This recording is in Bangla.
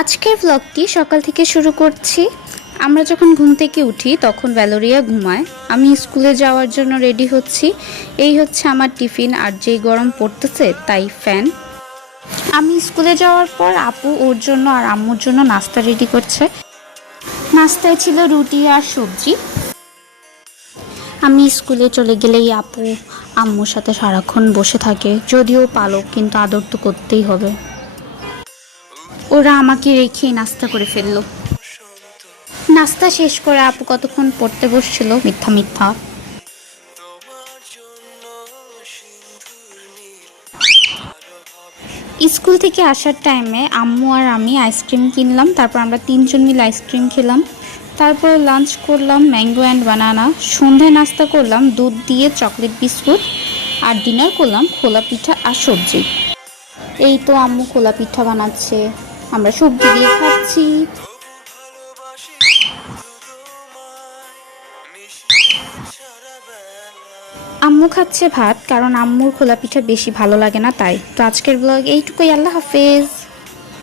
আজকের ব্লগটি সকাল থেকে শুরু করছি। আমরা যখন ঘুম থেকে উঠি তখন ভ্যালোরিয়া ঘুমায়। আমি স্কুলে যাওয়ার জন্য রেডি হচ্ছি। এই হচ্ছে আমার টিফিন, আর যেই গরম পড়তেছে তাই ফ্যান। আমি স্কুলে যাওয়ার পর আপু ওর জন্য আর আম্মুর জন্য নাস্তা রেডি করছে। নাস্তায় ছিল রুটি আর সবজি। আমি স্কুলে চলে গেলেই আপু আম্মুর সাথে সারাক্ষণ বসে থাকে, যদিও পালক, কিন্তু আদর তো করতেই হবে। ওরা আমাকে রেখেই নাস্তা করে ফেললো। নাস্তা শেষ করে আপু কতক্ষণ পড়তে বসছিল, মিথ্যা মিথ্যা। স্কুল থেকে আসার টাইমে আম্মু আর আমি আইসক্রিম কিনলাম, তারপর আমরা তিনজন মিলে আইসক্রিম খেলাম। তারপর লাঞ্চ করলাম ম্যাঙ্গো অ্যান্ড বানানা। সন্ধ্যায় নাস্তা করলাম দুধ দিয়ে চকলেট বিস্কুট। আর ডিনার করলাম খোলা পিঠা আর সবজি। এই তো আম্মু খোলা পিঠা বানাচ্ছে, আমরা সবজি দিয়ে খাচ্ছি। আম্মু খাচ্ছে ভাত, কারণ আম্মুর খোলা পিঠা বেশি ভালো লাগে না তাই। তো আজকের ব্লগ এইটুকুই। আল্লাহ হাফেজ।